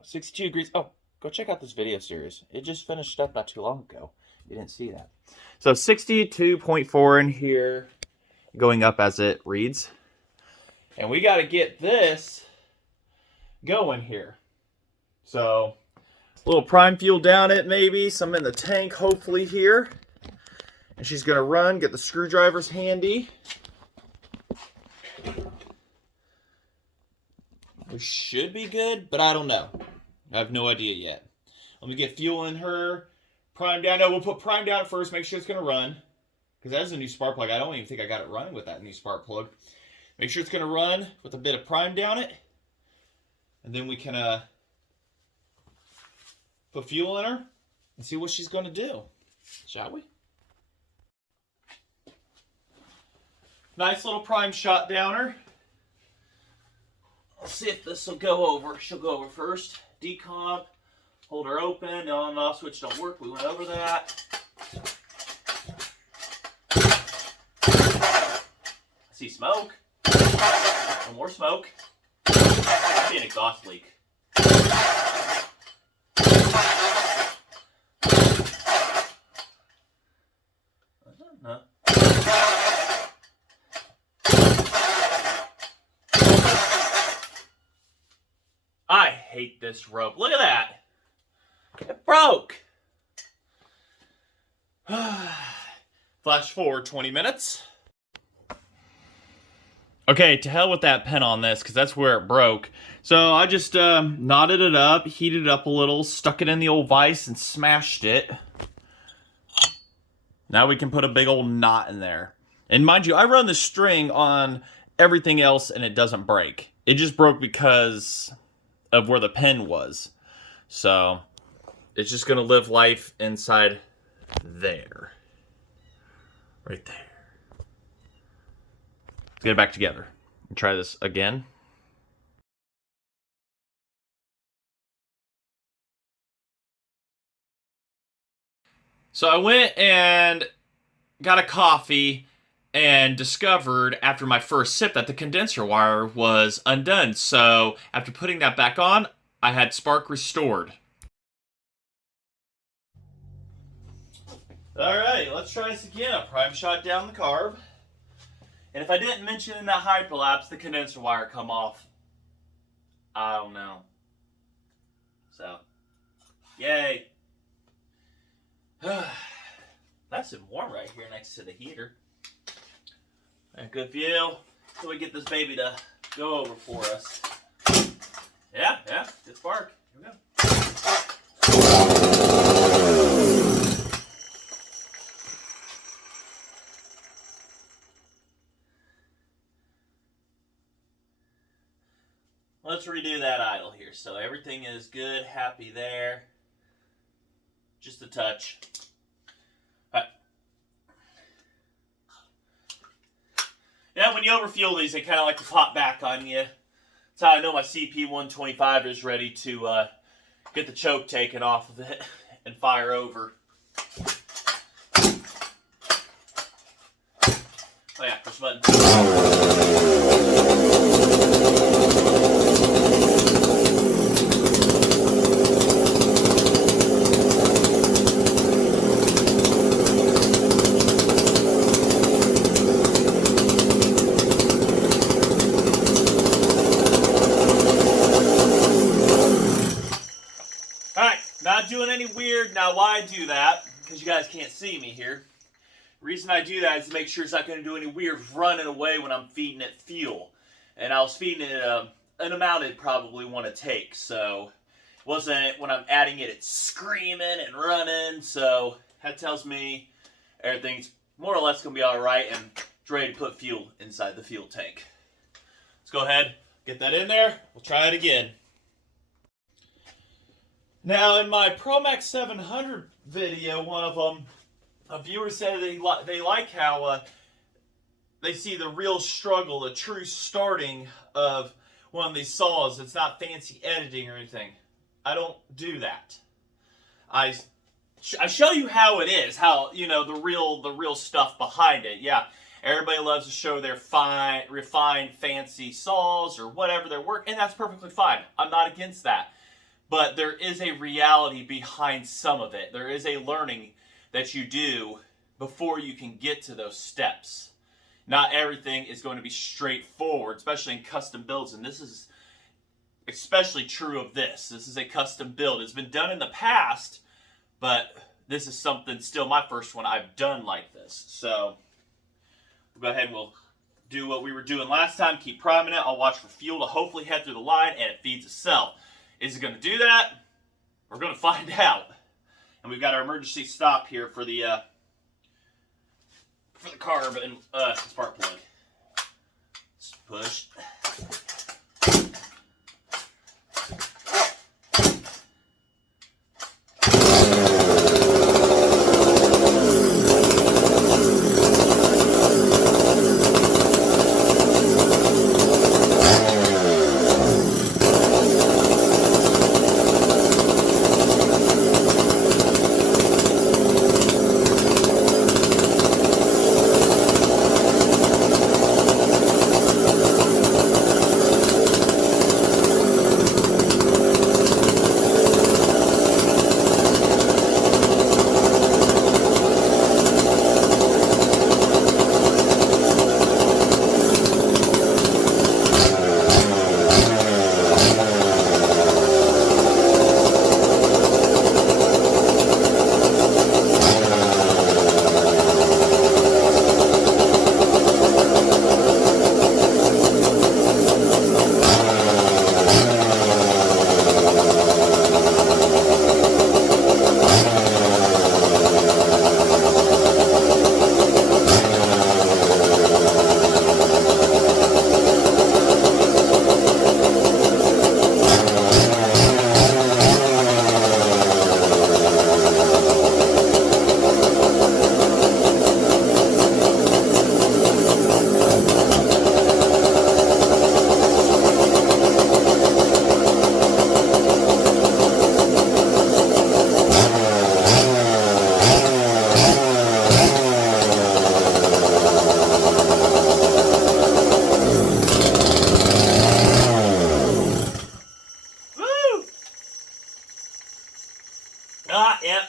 62 degrees. Oh, go check out this video series. It just finished up not too long ago. You didn't see that. So 62.4 in here, going up as it reads. And we got to get this going here. So a little prime fuel down it, maybe some in the tank, hopefully here. And she's gonna run, get the screwdrivers handy. We should be good, but I don't know. I have no idea yet. Let me get fuel in her. Prime down. No, we'll put prime down first, make sure it's gonna run. Because that is a new spark plug. I don't even think I got it running with that new spark plug. Make sure it's gonna run with a bit of prime down it. And then we can put fuel in her and see what she's going to do. Shall we? Nice little prime shot downer. Let's see if this will go over. She'll go over first. Decomp. Hold her open. The on and off switch don't work. We went over that. I see smoke. No more smoke. I see an exhaust leak. No. I hate this rope. Look at that. It broke. Flash forward 20 minutes. Okay, to hell with that pen on this, because that's where it broke. So I just knotted it up, heated it up a little, stuck it in the old vise, and smashed it. Now we can put a big old knot in there. And mind you, I run the string on everything else and it doesn't break. It just broke because of where the pen was. So it's just going to live life inside there. Right there. Let's get it back together. Try this again. So I went and got a coffee and discovered after my first sip that the condenser wire was undone. So after putting that back on, I had spark restored. Alright, let's try this again. A prime shot down the carb. And if I didn't mention in that hyperlapse the condenser wire come off, I don't know. So, yay. Nice and warm right here next to the heater. And good view. So we get this baby to go over for us. Yeah, good spark. Here we go. Let's redo that idle here. So everything is good, happy there. Just a touch. All right. Yeah, when you overfuel these, they kind of like to pop back on you. That's how I know my CP125 is ready to get the choke taken off of it and fire over. Oh yeah, push the button. Not doing any weird. Now, why I do that, because you guys can't see me here. The reason I do that is to make sure it's not going to do any weird running away when I'm feeding it fuel. And I was feeding it an amount it probably want to take. So, it wasn't when I'm adding it, it's screaming and running. So, that tells me everything's more or less going to be alright and it's ready to put fuel inside the fuel tank. Let's go ahead, get that in there. We'll try it again. Now, in my ProMax 700 video, one of them, a viewer said they like how they see the real struggle, the true starting of one of these saws. It's not fancy editing or anything. I don't do that. I show you how it is, how, you know, the real stuff behind it. Yeah, everybody loves to show their fine, refined, fancy saws or whatever their work, and that's perfectly fine. I'm not against that. But there is a reality behind some of it. There is a learning that you do before you can get to those steps. Not everything is going to be straightforward, especially in custom builds, and this is especially true of this. This is a custom build. It's been done in the past, but this is something, still my first one I've done like this. So we'll go ahead and we'll do what we were doing last time. Keep priming it. I'll watch for fuel to hopefully head through the line, and it feeds itself. Is it going to do that? We're going to find out. And we've got our emergency stop here for the carb and spark plug. Just push.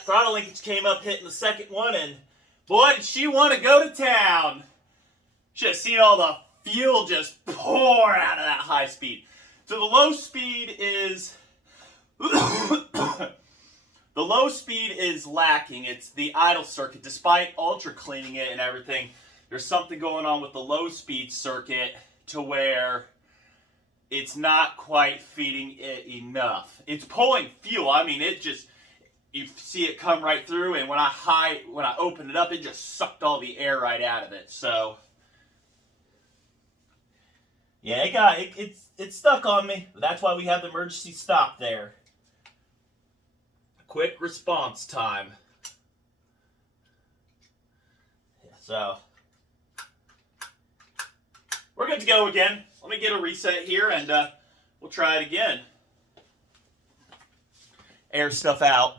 Throttle linkage came up hitting the second one, and boy, did she want to go to town. Should have seen all the fuel just pour out of that high speed. So the low speed is the low speed is lacking. It's the idle circuit. Despite ultra cleaning it and everything, there's something going on with the low speed circuit to where it's not quite feeding it enough. It's pulling fuel. I mean, it just, you see it come right through, and when I opened it up, it just sucked all the air right out of it. So yeah, it's stuck on me. That's why we have the emergency stop there. Quick response time. So we're good to go again. Let me get a reset here, and we'll try it again. Air stuff out.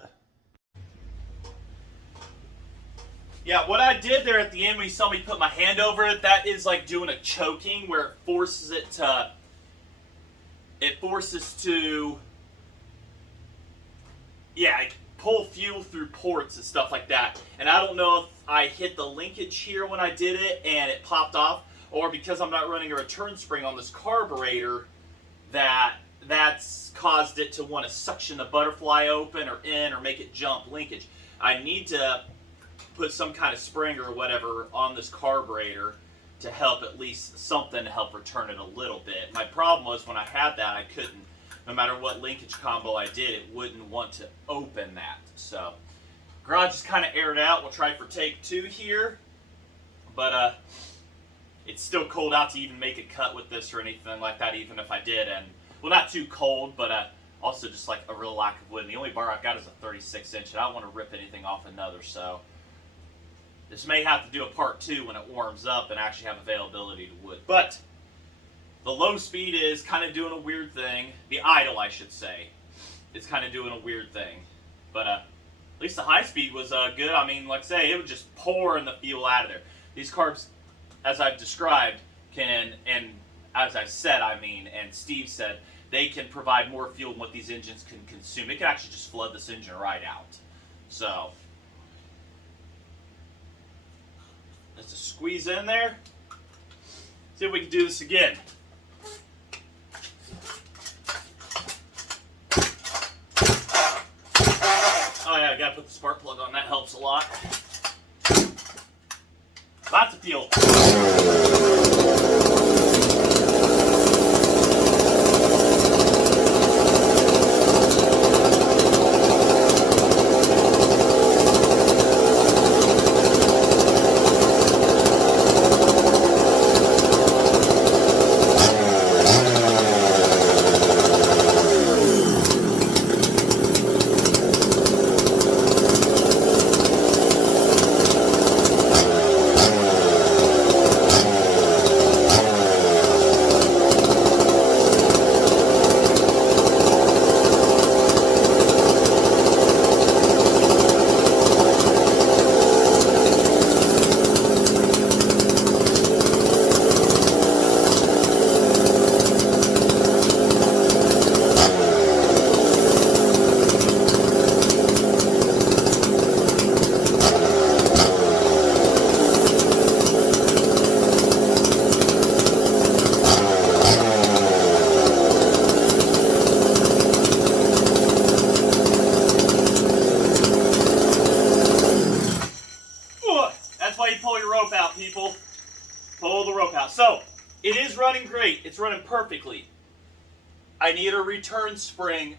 Yeah, what I did there at the end when you saw me put my hand over it, that is like doing a choking where it forces it to, yeah, pull fuel through ports and stuff like that. And I don't know if I hit the linkage here when I did it and it popped off, or because I'm not running a return spring on this carburetor, that's caused it to want to suction the butterfly open or in or make it jump linkage. I need to put some kind of spring or whatever on this carburetor to help, at least something to help return it a little bit. My problem was when I had that, I couldn't, no matter what linkage combo I did, it wouldn't want to open that. So garage is kind of aired out. We'll try for take 2 here, but it's still cold out to even make a cut with this or anything like that, even if I did. And well, not too cold, but Also, just like a real lack of wood. And the only bar I've got is a 36-inch, and I don't want to rip anything off another. So this may have to do a part 2 when it warms up and actually have availability to wood. But the low speed is kind of doing a weird thing. The idle, I should say, is kind of doing a weird thing. But at least the high speed was good. I mean, like I say, it would just pour in the fuel out of there. These carbs, as I've described, can, and as I've said, I mean, and Steve said, they can provide more fuel than what these engines can consume. It can actually just flood this engine right out. So, let's just squeeze in there. See if we can do this again. Oh yeah, I gotta put the spark plug on. That helps a lot. Lots of fuel. People, pull the rope out. So it is running great. It's running perfectly. I need a return spring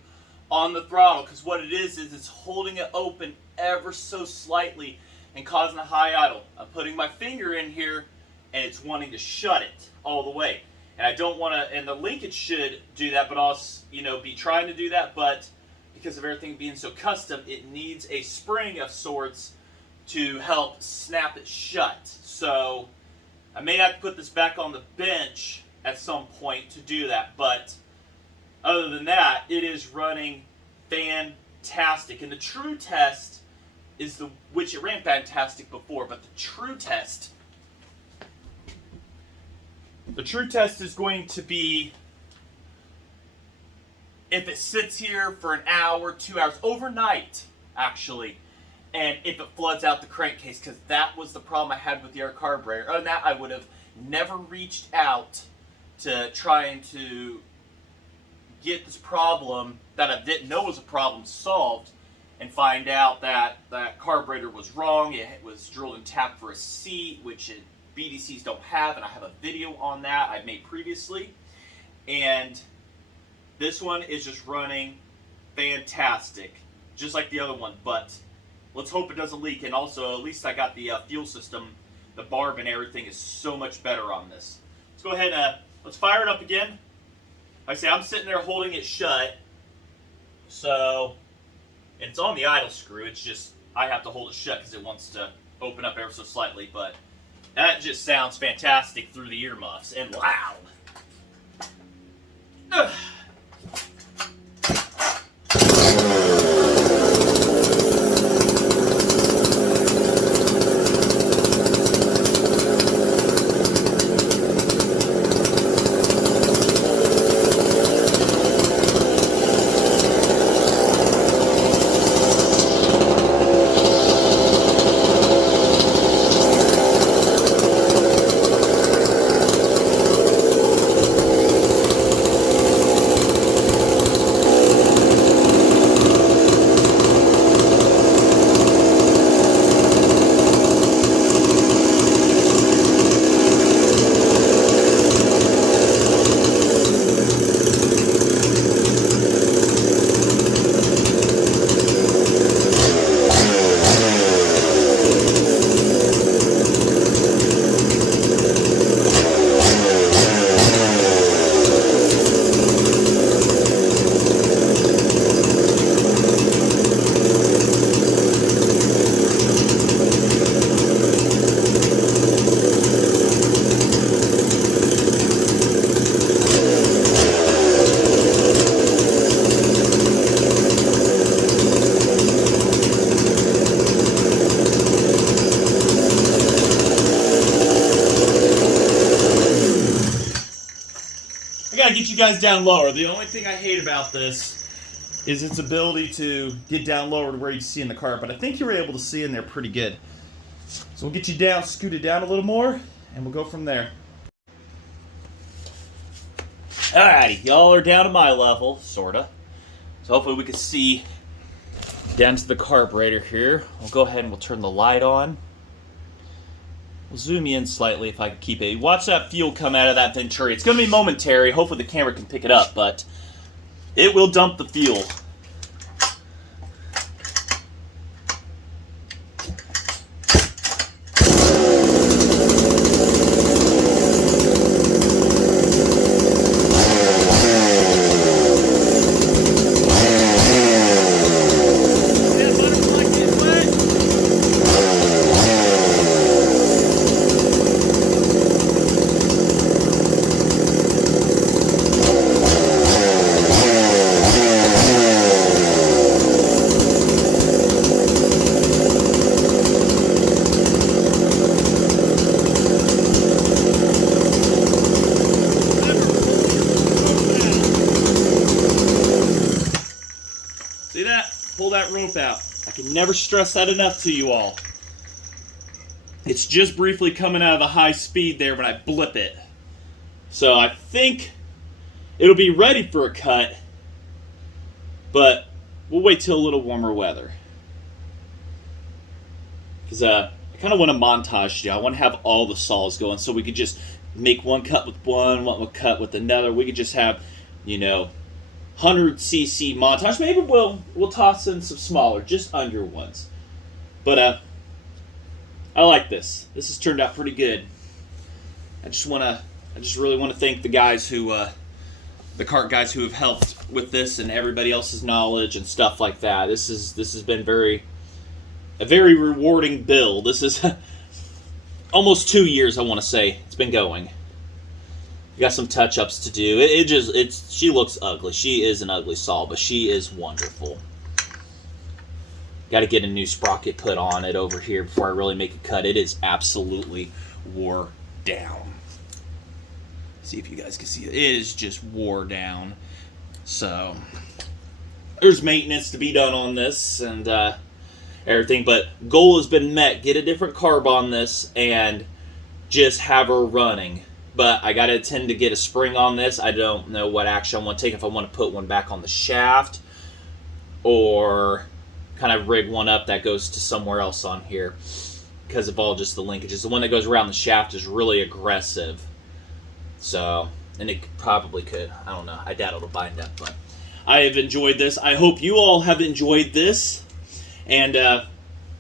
on the throttle because what it is it's holding it open ever so slightly and causing a high idle. I'm putting my finger in here and it's wanting to shut it all the way. And I don't want to, and the linkage should do that, but I'll, be trying to do that, but because of everything being so custom, it needs a spring of sorts to help snap it shut. So I may have to put this back on the bench at some point to do that, but other than that, it is running fantastic. And the true test is which it ran fantastic before, but the true test is going to be if it sits here for an hour, 2 hours, overnight, actually. And if it floods out the crankcase, because that was the problem I had with the air carburetor. Other than that, I would have never reached out to trying to get this problem that I didn't know was a problem solved and find out that that carburetor was wrong. It was drilled and tapped for a seat, which BDCs don't have, and I have a video on that I made previously. And this one is just running fantastic, just like the other one, but let's hope it doesn't leak. And also, at least I got the fuel system, the barb and everything is so much better on this. Let's go ahead and let's fire it up again. Like I say, I'm sitting there holding it shut. So, and it's on the idle screw. It's just, I have to hold it shut because it wants to open up ever so slightly. But that just sounds fantastic through the earmuffs and loud. Ugh. get you guys down lower. The only thing I hate about this is its ability to get down lower to where you can see in the car, but I think you were able to see in there pretty good. So we'll get you down, scoot it down a little more, and we'll go from there. Alrighty, y'all are down to my level, sorta. So hopefully we can see down to the carburetor here. We'll go ahead and we'll turn the light on. We'll zoom in slightly if I can keep it. Watch that fuel come out of that Venturi. It's going to be momentary. Hopefully the camera can pick it up, but it will dump the fuel. See that? Pull that rope out. I can never stress that enough to you all. It's just briefly coming out of the high speed there when I blip it. So I think it'll be ready for a cut, but we'll wait till a little warmer weather. Because I kind of want to montage, I want to have all the saws going so we could just make one cut with one cut with another. We could just have, you know, 100cc montage. Maybe we'll toss in some smaller, just under ones. But I like this. This has turned out pretty good. I just really want to thank the guys who the cart guys who have helped with this and everybody else's knowledge and stuff like that. This has been a very rewarding build. This is almost 2 years, I want to say, it's been going. We got some touch-ups to do. She looks ugly. She is an ugly saw, but she is wonderful. Got to get a new sprocket put on it over here before I really make a cut. It is absolutely wore down. See if you guys can see it. It is just wore down. So there's maintenance to be done on this and everything, but goal has been met. Get a different carb on this and just have her running. But I got to intend to get a spring on this. I don't know what action I want to take, if I want to put one back on the shaft or kind of rig one up that goes to somewhere else on here because of all just the linkages. The one that goes around the shaft is really aggressive. So, and it probably could. I don't know. I doubt it'll bind up, but I have enjoyed this. I hope you all have enjoyed this. And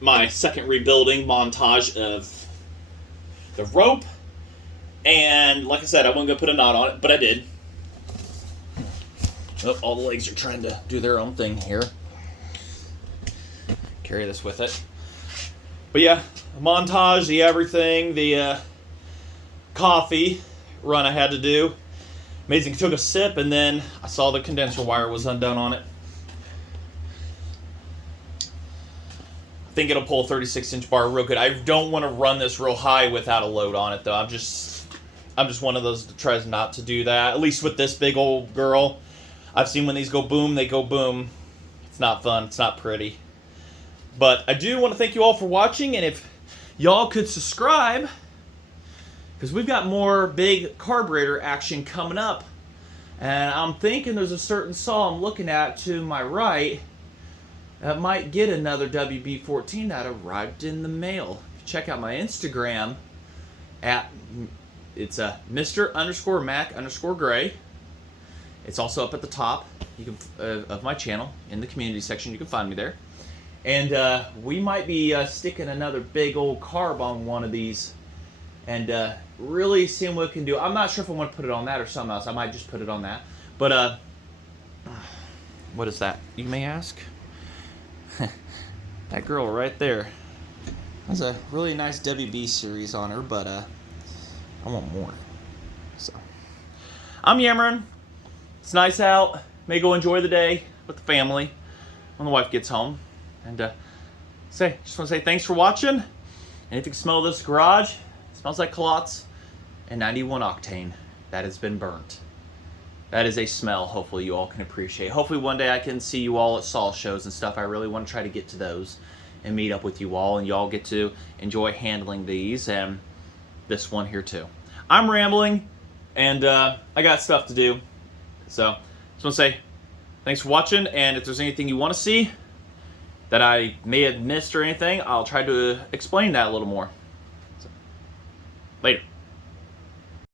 my second rebuilding montage of the rope. And like I said, I wasn't going to put a knot on it, but I did. Oh, all the legs are trying to do their own thing here. Carry this with it. But yeah, montage, the everything, the coffee run I had to do. Amazing, took a sip, and then I saw the condenser wire was undone on it. I think it'll pull a 36-inch bar real good. I don't want to run this real high without a load on it, though. I'm just one of those that tries not to do that, at least with this big old girl. I've seen when these go boom, they go boom. It's not fun. It's not pretty. But I do want to thank you all for watching, and if y'all could subscribe, because we've got more big carburetor action coming up. And I'm thinking there's a certain saw I'm looking at to my right that might get another WB14 that arrived in the mail. Check out my Instagram at... It's Mr_Mac_Gray. It's also up at the top of my channel in the community section. You can find me there. And we might be sticking another big old carb on one of these and really seeing what we can do. I'm not sure if I want to put it on that or something else. I might just put it on that. But what is that, you may ask? That girl right there has a really nice WB series on her, but I want more. So I'm yammering. It's nice out. May go enjoy the day with the family when the wife gets home. And just want to say thanks for watching. And if you can smell this garage, it smells like culottes and 91 octane that has been burnt. That is a smell hopefully you all can appreciate. Hopefully one day I can see you all at saw shows and stuff. I really want to try to get to those and meet up with you all, and y'all get to enjoy handling these and this one here too. I'm rambling, and I got stuff to do. So just want to say thanks for watching, and if there's anything you want to see that I may have missed or anything, I'll try to explain that a little more. So, later.